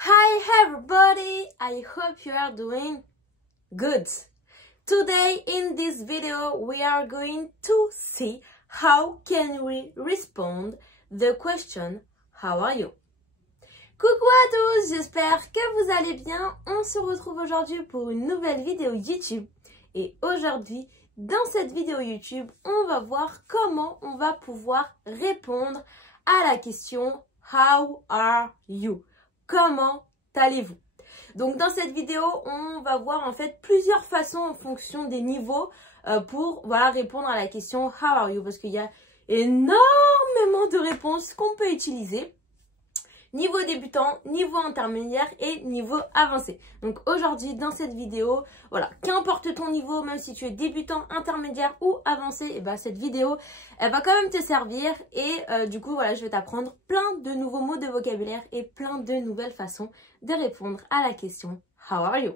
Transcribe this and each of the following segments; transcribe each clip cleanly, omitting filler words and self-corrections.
Hi everybody, I hope you are doing good. Today in this video we are going to see how can we respond the question how are you? Coucou à tous, j'espère que vous allez bien. On se retrouve aujourd'hui pour une nouvelle vidéo YouTube. Et aujourd'hui, dans cette vidéo YouTube, on va voir comment on va pouvoir répondre à la question how are you? Comment allez-vous? Donc dans cette vidéo, on va voir en fait plusieurs façons en fonction des niveaux pour répondre à la question how are you? Parce qu'il y a énormément de réponses qu'on peut utiliser. Niveau débutant, niveau intermédiaire et niveau avancé. Donc aujourd'hui dans cette vidéo, voilà, qu'importe ton niveau, même si tu es débutant, intermédiaire ou avancé, et ben cette vidéo, elle va quand même te servir et du coup voilà, je vais t'apprendre plein de nouveaux mots de vocabulaire et plein de nouvelles façons de répondre à la question how are you?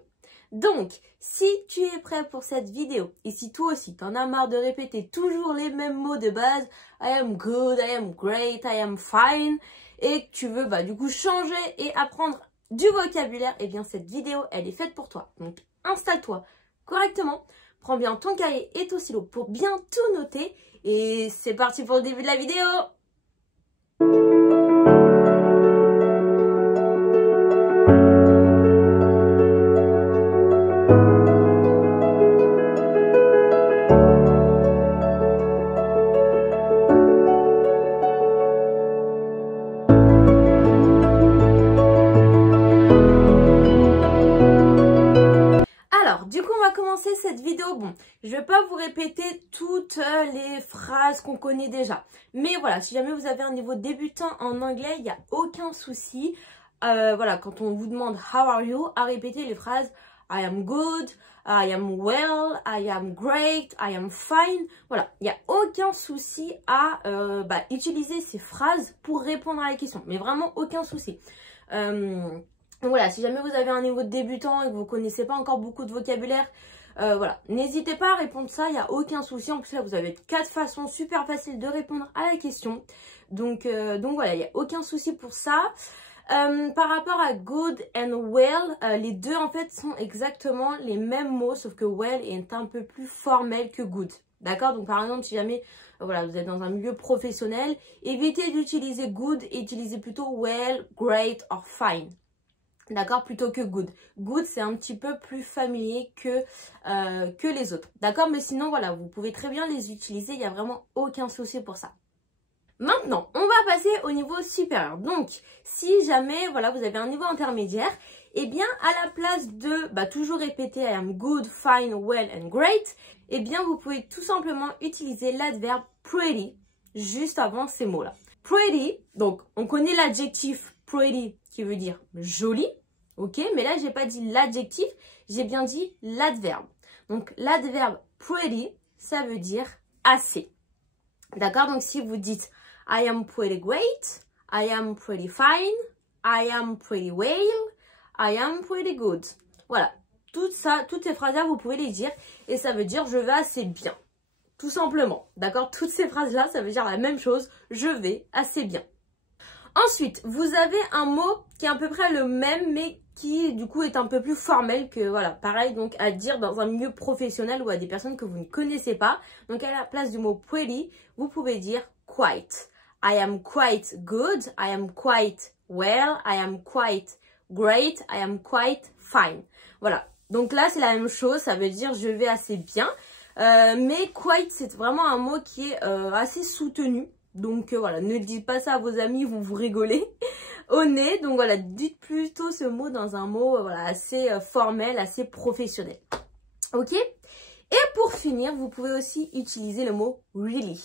Donc, si tu es prêt pour cette vidéo et si toi aussi t'en as marre de répéter toujours les mêmes mots de base, I am good, I am great, I am fine, et que tu veux du coup changer et apprendre du vocabulaire, et bien cette vidéo elle est faite pour toi. Donc installe-toi correctement, prends bien ton cahier et ton stylo pour bien tout noter et c'est parti pour le début de la vidéo. Cette vidéo, bon, je vais pas vous répéter toutes les phrases qu'on connaît déjà, mais voilà, si jamais vous avez un niveau débutant en anglais, il n'y a aucun souci, voilà, quand on vous demande how are you, à répéter les phrases I am good, I am well, I am great, I am fine, voilà, il n'y a aucun souci à utiliser ces phrases pour répondre à la question, mais vraiment aucun souci. Donc voilà, si jamais vous avez un niveau de débutant et que vous connaissez pas encore beaucoup de vocabulaire, voilà, n'hésitez pas à répondre ça, il n'y a aucun souci. En plus là, vous avez 4 façons super faciles de répondre à la question. Donc voilà, il n'y a aucun souci pour ça. Par rapport à good and well, les deux en fait sont exactement les mêmes mots, sauf que well est un peu plus formel que good. D'accord? Donc par exemple, si jamais voilà, vous êtes dans un milieu professionnel, évitez d'utiliser good et utilisez plutôt well, great or fine. D'accord, plutôt que good. Good, c'est un petit peu plus familier que les autres. D'accord, mais sinon, voilà, vous pouvez très bien les utiliser. Il n'y a vraiment aucun souci pour ça. Maintenant, on va passer au niveau supérieur. Donc, si jamais, voilà, vous avez un niveau intermédiaire, eh bien, à la place de toujours répéter I am good, fine, well and great, eh bien, vous pouvez tout simplement utiliser l'adverbe pretty juste avant ces mots-là. Pretty, donc, on connaît l'adjectif pretty qui veut dire joli. Ok, mais là, j'ai pas dit l'adjectif, j'ai bien dit l'adverbe. Donc, l'adverbe pretty, ça veut dire assez. D'accord, donc si vous dites I am pretty great, I am pretty fine, I am pretty well, I am pretty good. Voilà, toutes ces phrases-là, vous pouvez les dire et ça veut dire je vais assez bien. Tout simplement, d'accord, toutes ces phrases-là, ça veut dire la même chose, je vais assez bien. Ensuite, vous avez un mot qui est à peu près le même, mais qui du coup est un peu plus formel que, voilà, pareil, donc à dire dans un milieu professionnel ou à des personnes que vous ne connaissez pas. Donc à la place du mot pretty, vous pouvez dire quite. I am quite good, I am quite well, I am quite great, I am quite fine. Voilà, donc là c'est la même chose, ça veut dire je vais assez bien. Mais quite, c'est vraiment un mot qui est assez soutenu. Donc voilà, ne dites pas ça à vos amis, ils vont vous rigoler au nez. Donc voilà, dites plutôt ce mot dans un mot voilà, assez formel, assez professionnel. Ok? Et pour finir, vous pouvez aussi utiliser le mot really.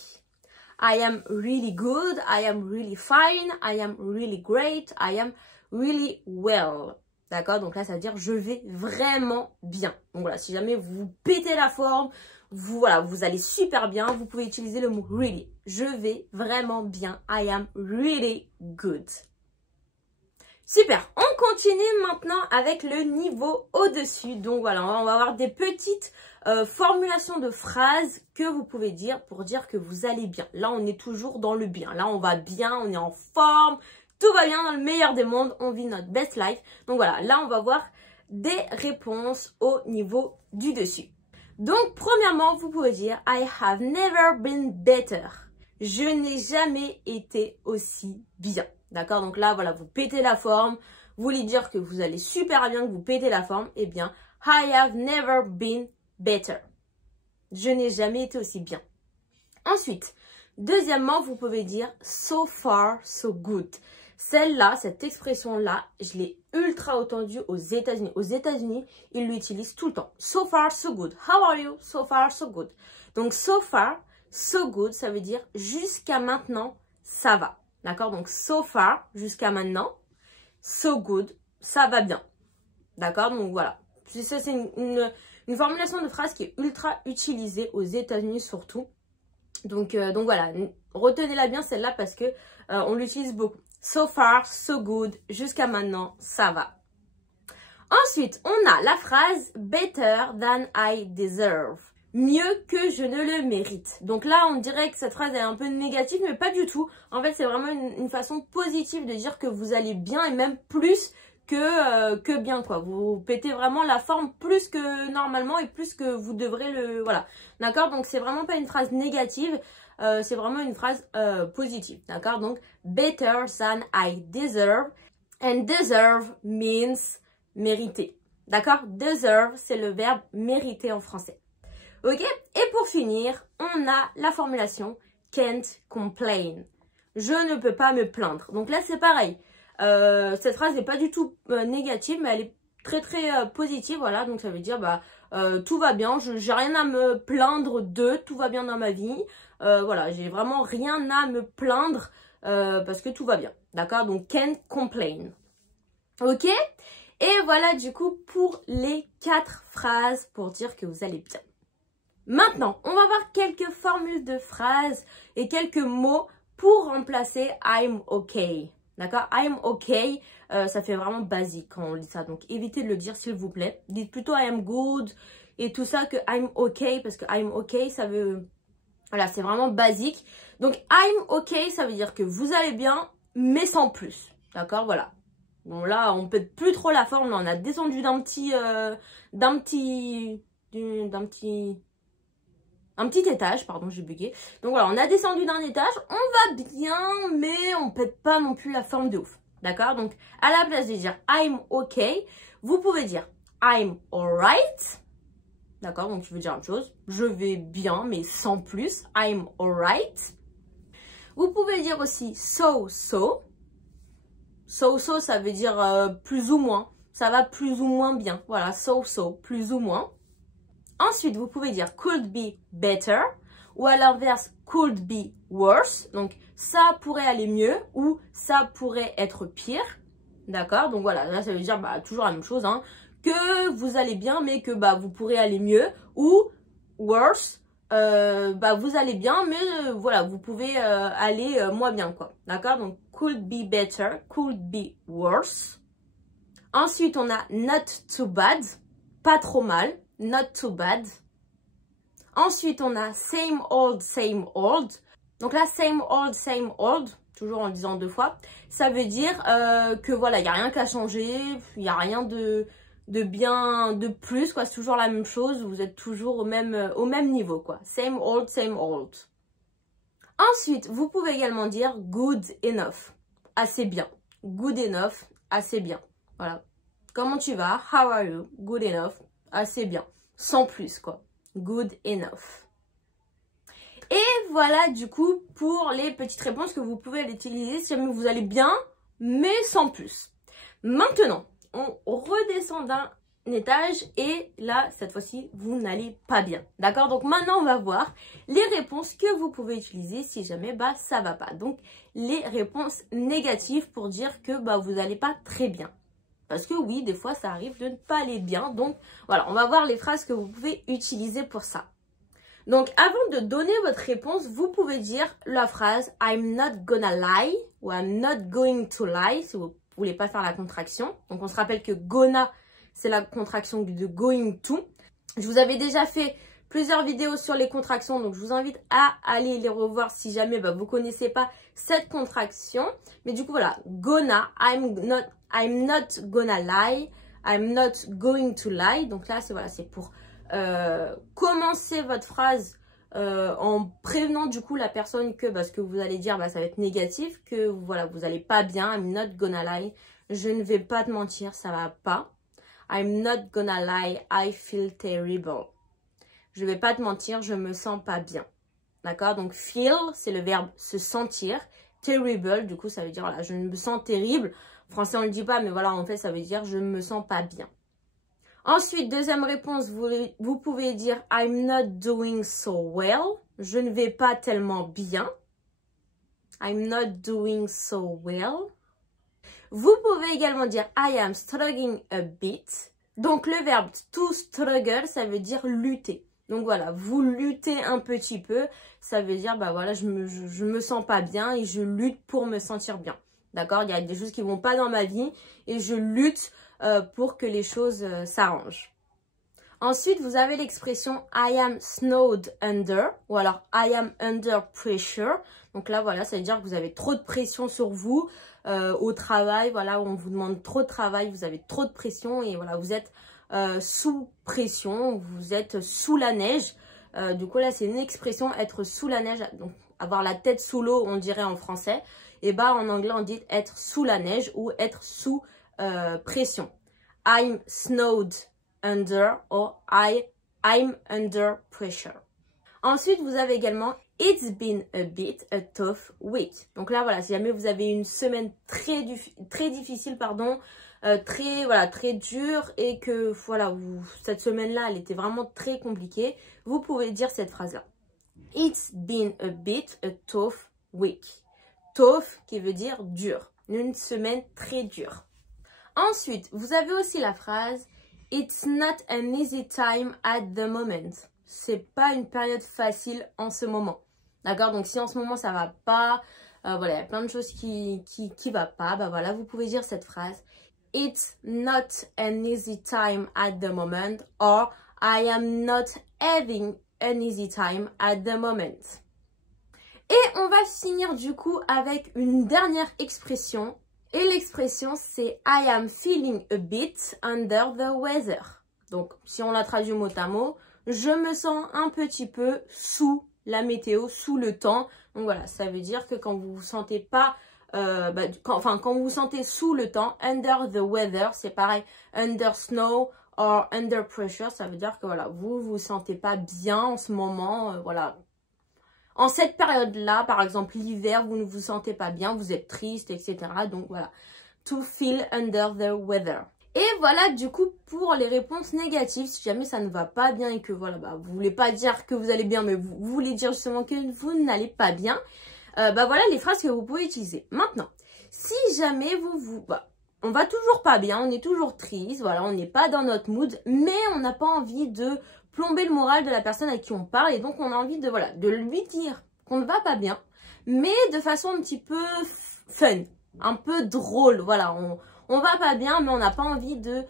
I am really good, I am really fine, I am really great, I am really well. D'accord? Donc là, ça veut dire je vais vraiment bien. Donc voilà, si jamais vous pétez la forme, vous allez super bien, vous pouvez utiliser le mot really. Je vais vraiment bien. I am really good. Super, on continue maintenant avec le niveau au-dessus. Donc voilà, on va avoir des petites formulations de phrases que vous pouvez dire pour dire que vous allez bien. Là, on est toujours dans le bien. Là, on va bien, on est en forme, tout va bien dans le meilleur des mondes, on vit notre best life. Donc voilà, là on va voir des réponses au niveau du dessus. Donc premièrement, vous pouvez dire I have never been better. Je n'ai jamais été aussi bien. D'accord? Donc là, voilà, vous pétez la forme. Vous voulez dire que vous allez super bien, que vous pétez la forme. Eh bien, I have never been better. Je n'ai jamais été aussi bien. Ensuite, deuxièmement, vous pouvez dire so far, so good. Celle-là, cette expression-là, je l'ai ultra entendue aux États-Unis. Aux États-Unis, ils l'utilisent tout le temps. So far, so good. How are you? So far, so good. Donc, so far, so good, ça veut dire jusqu'à maintenant, ça va. D'accord? Donc, so far, jusqu'à maintenant, so good, ça va bien. D'accord? Donc, voilà. Ça, c'est une formulation de phrase qui est ultra utilisée aux États-Unis surtout. Donc voilà, retenez-la bien celle-là parce que on l'utilise beaucoup. So far, so good, jusqu'à maintenant, ça va. Ensuite, on a la phrase better than I deserve. Mieux que je ne le mérite. Donc là, on dirait que cette phrase est un peu négative, mais pas du tout. En fait, c'est vraiment une façon positive de dire que vous allez bien et même plus que bien, quoi. Vous pétez vraiment la forme plus que normalement et plus que vous devrez le... Voilà. D'accord? Donc, c'est vraiment pas une phrase négative. C'est vraiment une phrase positive. D'accord? Donc, better than I deserve. And deserve means mériter. D'accord? Deserve, c'est le verbe mériter en français. Ok? Et pour finir, on a la formulation can't complain. Je ne peux pas me plaindre. Donc là, c'est pareil. Cette phrase n'est pas du tout négative, mais elle est très très positive. Voilà, donc ça veut dire bah tout va bien, j'ai rien à me plaindre de, tout va bien dans ma vie. Voilà, j'ai vraiment rien à me plaindre parce que tout va bien. D'accord? Donc can't complain. Ok? Et voilà du coup pour les 4 phrases pour dire que vous allez bien. Maintenant, on va voir quelques formules de phrases et quelques mots pour remplacer I'm okay. D'accord? I'm okay, ça fait vraiment basique quand on dit ça. Donc, évitez de le dire s'il vous plaît. Dites plutôt I am good et tout ça que I'm okay. Parce que I'm okay, ça veut... Voilà, c'est vraiment basique. Donc, I'm okay, ça veut dire que vous allez bien, mais sans plus. D'accord? Voilà. Bon, là, on pète plus trop la forme. Là, on a descendu d'un petit étage, pardon, j'ai bugué. Donc voilà, on a descendu d'un étage, on va bien, mais on pète pas non plus la forme de ouf. D'accord? Donc, à la place de dire I'm okay, vous pouvez dire I'm alright. D'accord? Donc, je veux dire la même chose. Je vais bien, mais sans plus. I'm alright. Vous pouvez dire aussi so-so. So-so, ça veut dire plus ou moins. Ça va plus ou moins bien. Voilà, so-so, plus ou moins. Ensuite, vous pouvez dire could be better ou à l'inverse could be worse. Donc, ça pourrait aller mieux ou ça pourrait être pire. D'accord? Donc, voilà, là, ça veut dire bah, toujours la même chose. Hein, que vous allez bien, mais que bah, vous pourrez aller mieux. Ou worse, bah, vous allez bien, mais voilà, vous pouvez aller moins bien, quoi. D'accord? Donc, could be better, could be worse. Ensuite, on a not too bad, pas trop mal. Not too bad. Ensuite, on a same old, same old. Donc là, same old, toujours en disant 2 fois. Ça veut dire que voilà, il n'y a rien qu'à changer, il n'y a rien de bien, de plus, quoi. C'est toujours la même chose, vous êtes toujours au même niveau, quoi. Same old, same old. Ensuite, vous pouvez également dire good enough. Assez bien. Good enough, assez bien. Voilà. Comment tu vas? How are you? Good enough. Assez bien, sans plus quoi, good enough. Et voilà du coup pour les petites réponses que vous pouvez utiliser si jamais vous allez bien, mais sans plus. Maintenant, on redescend d'un étage et là, cette fois-ci, vous n'allez pas bien. D'accord? Donc maintenant, on va voir les réponses que vous pouvez utiliser si jamais bah, ça va pas. Donc, les réponses négatives pour dire que bah, vous n'allez pas très bien. Parce que oui, des fois, ça arrive de ne pas aller bien. Donc, voilà, on va voir les phrases que vous pouvez utiliser pour ça. Donc, avant de donner votre réponse, vous pouvez dire la phrase « I'm not gonna lie » ou « I'm not going to lie » si vous ne voulez pas faire la contraction. Donc, on se rappelle que « gonna », c'est la contraction de « going to ». Je vous avais déjà fait plusieurs vidéos sur les contractions. Donc, je vous invite à aller les revoir si jamais vous connaissez pas cette contraction. Mais du coup, voilà. Gonna, I'm not gonna lie. I'm not going to lie. Donc là, c'est pour commencer votre phrase en prévenant du coup la personne que ce que vous allez dire, ça va être négatif. Que voilà, vous allez pas bien. I'm not gonna lie. Je ne vais pas te mentir, ça va pas. I'm not gonna lie, I feel terrible. Je vais pas te mentir, je me sens pas bien. D'accord? Donc feel, c'est le verbe se sentir. Terrible, du coup, ça veut dire, voilà, je me sens terrible. En français, on le dit pas, mais voilà, en fait, ça veut dire je me sens pas bien. Ensuite, deuxième réponse, vous pouvez dire I'm not doing so well. Je ne vais pas tellement bien. I'm not doing so well. Vous pouvez également dire I am struggling a bit. Donc le verbe to struggle, ça veut dire lutter. Donc voilà, vous luttez un petit peu. Ça veut dire voilà, je me sens pas bien et je lutte pour me sentir bien. D'accord? Il y a des choses qui vont pas dans ma vie et je lutte pour que les choses s'arrangent. Ensuite, vous avez l'expression I am snowed under ou alors I am under pressure. Donc là, voilà, ça veut dire que vous avez trop de pression sur vous au travail. Voilà, où on vous demande trop de travail, vous avez trop de pression et voilà, vous êtes sous pression, vous êtes sous la neige. Du coup, là, c'est une expression être sous la neige. Donc, avoir la tête sous l'eau, on dirait en français. Et en anglais, on dit être sous la neige ou être sous pression. I'm snowed under or I'm under pressure. Ensuite, vous avez également It's been a bit a tough week. Donc là, voilà, si jamais vous avez une semaine très difficile, très dure et que voilà, cette semaine-là, elle était vraiment très compliquée, vous pouvez dire cette phrase-là. It's been a bit a tough week. Tough qui veut dire dur. Une semaine très dure. Ensuite, vous avez aussi la phrase It's not an easy time at the moment. C'est pas une période facile en ce moment. D'accord? Donc si en ce moment ça va pas, voilà, il y a plein de choses qui va pas, voilà, vous pouvez dire cette phrase. It's not an easy time at the moment or I am not having an easy time at the moment. Et on va finir du coup avec une dernière expression. Et l'expression c'est I am feeling a bit under the weather. Donc si on la traduit mot à mot, je me sens un petit peu sous la météo, sous le temps. Donc voilà, ça veut dire que quand vous vous sentez pas, quand vous vous sentez sous le temps, under the weather, c'est pareil, under snow or under pressure, ça veut dire que voilà, vous vous sentez pas bien en ce moment, voilà. En cette période-là, par exemple l'hiver, vous ne vous sentez pas bien, vous êtes triste, etc. Donc voilà, to feel under the weather. Et voilà du coup pour les réponses négatives, si jamais ça ne va pas bien et que voilà, vous voulez pas dire que vous allez bien, mais vous voulez dire justement que vous n'allez pas bien, voilà les phrases que vous pouvez utiliser. Maintenant, si jamais on va toujours pas bien, on est toujours triste, voilà, on n'est pas dans notre mood, mais on n'a pas envie de plomber le moral de la personne à qui on parle et donc on a envie de lui dire qu'on ne va pas bien, mais de façon un petit peu fun, un peu drôle, voilà, on va pas bien, mais on n'a pas envie de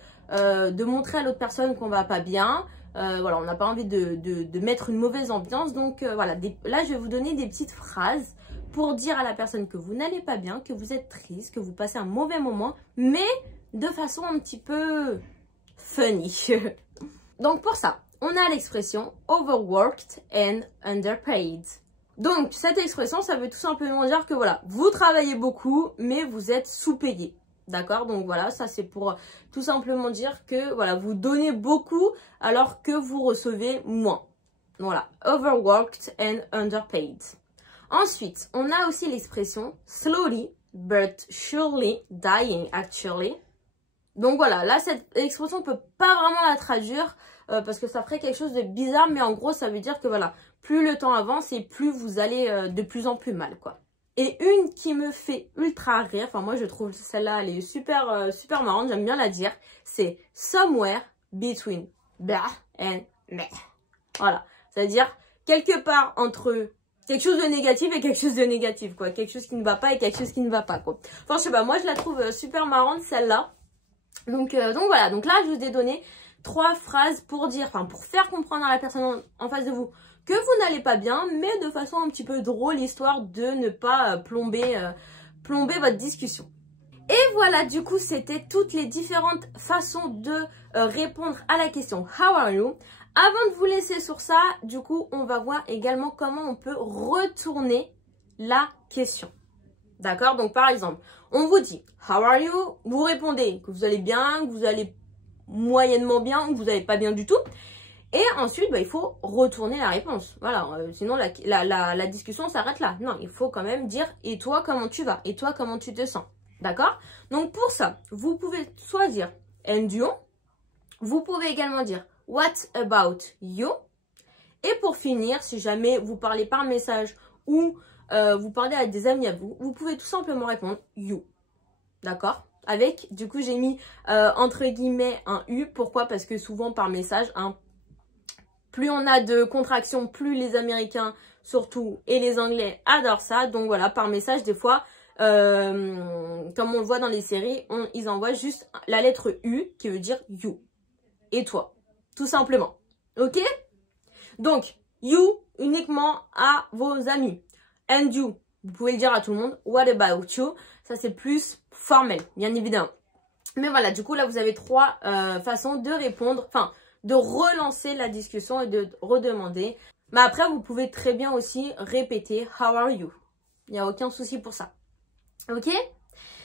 montrer à l'autre personne qu'on va pas bien. Voilà, on n'a pas envie de mettre une mauvaise ambiance. Donc voilà, là je vais vous donner des petites phrases pour dire à la personne que vous n'allez pas bien, que vous êtes triste, que vous passez un mauvais moment, mais de façon un petit peu funny. Donc pour ça, on a l'expression overworked and underpaid. Donc cette expression, ça veut tout simplement dire que voilà, vous travaillez beaucoup, mais vous êtes sous-payé. D'accord? Donc voilà, ça c'est pour tout simplement dire que voilà, vous donnez beaucoup alors que vous recevez moins. Voilà, overworked and underpaid. Ensuite, on a aussi l'expression slowly but surely dying actually. Donc voilà, là cette expression on peut pas vraiment la traduire parce que ça ferait quelque chose de bizarre, mais en gros ça veut dire que voilà, plus le temps avance et plus vous allez de plus en plus mal quoi. Et une qui me fait ultra rire, enfin moi je trouve celle-là elle est super marrante, j'aime bien la dire, c'est somewhere between blah and meh. Voilà, c'est-à-dire quelque part entre quelque chose de négatif et quelque chose de négatif quoi, quelque chose qui ne va pas et quelque chose qui ne va pas quoi. Enfin je sais pas, moi je la trouve super marrante celle-là. Donc voilà, donc là je vous ai donné 3 phrases pour dire, enfin pour faire comprendre à la personne en face de vous que vous n'allez pas bien, mais de façon un petit peu drôle, histoire de ne pas plomber votre discussion. Et voilà, du coup, c'était toutes les différentes façons de répondre à la question « How are you ?» Avant de vous laisser sur ça, du coup, on va voir également comment on peut retourner la question. D'accord? Donc, par exemple, on vous dit « How are you ?» Vous répondez que vous allez bien, que vous allez moyennement bien, ou que vous n'allez pas bien du tout. Et ensuite, il faut retourner la réponse. Voilà, sinon la discussion s'arrête là. Non, il faut quand même dire « Et toi, comment tu vas? Et toi, comment tu te sens ?» D'accord? Donc, pour ça, vous pouvez soit dire « And you ?» Vous pouvez également dire « What about you ?» Et pour finir, si jamais vous parlez par message ou vous parlez à des amis à vous, vous pouvez tout simplement répondre « You ». D'accord? Avec, du coup, j'ai mis entre guillemets un « U ». Pourquoi? Parce que souvent par message, plus on a de contractions, plus les Américains surtout et les Anglais adorent ça. Donc voilà, par message, des fois, comme on le voit dans les séries, ils envoient juste la lettre U qui veut dire you. Et toi, tout simplement. Ok? Donc, you uniquement à vos amis. And you, vous pouvez le dire à tout le monde. What about you? Ça, c'est plus formel, bien évidemment. Mais voilà, du coup, là, vous avez 3 façons de répondre, enfin, de relancer la discussion et de redemander. Mais après, vous pouvez très bien aussi répéter « How are you ?» Il n'y a aucun souci pour ça. Ok?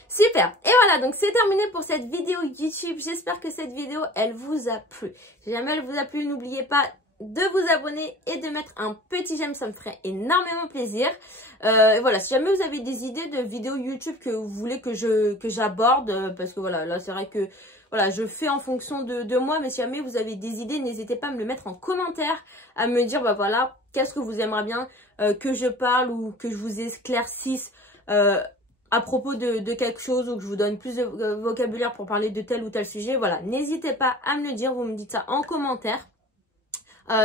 Super. Et voilà, donc c'est terminé pour cette vidéo YouTube. J'espère que cette vidéo, elle vous a plu. Si jamais elle vous a plu, n'oubliez pas de vous abonner et de mettre un petit j'aime, ça me ferait énormément plaisir. Et voilà, si jamais vous avez des idées de vidéos YouTube que vous voulez que j'aborde, parce que voilà, là c'est vrai que voilà, je fais en fonction de moi, mais si jamais vous avez des idées, n'hésitez pas à me le mettre en commentaire, à me dire, bah voilà, qu'est-ce que vous aimeriez bien que je parle ou que je vous éclaircisse à propos de quelque chose, ou que je vous donne plus de vocabulaire pour parler de tel ou tel sujet. Voilà, n'hésitez pas à me le dire, vous me dites ça en commentaire.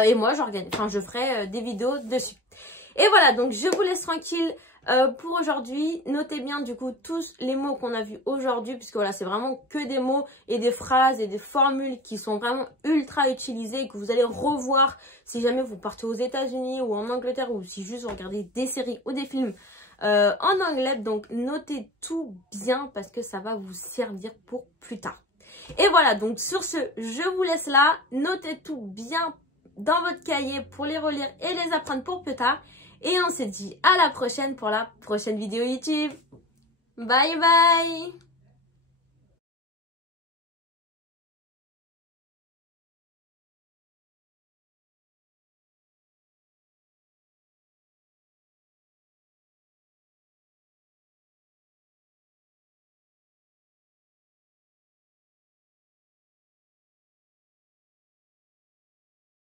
Et moi, je ferai des vidéos dessus. Et voilà, donc je vous laisse tranquille pour aujourd'hui. Notez bien du coup tous les mots qu'on a vus aujourd'hui, puisque voilà, c'est vraiment que des mots et des phrases et des formules qui sont vraiment ultra utilisées et que vous allez revoir si jamais vous partez aux États-Unis ou en Angleterre, ou si juste vous regardez des séries ou des films en anglais. Donc notez tout bien parce que ça va vous servir pour plus tard. Et voilà, donc sur ce, je vous laisse là. Notez tout bien dans votre cahier pour les relire et les apprendre pour plus tard. Et on se dit à la prochaine pour la prochaine vidéo YouTube. Bye bye!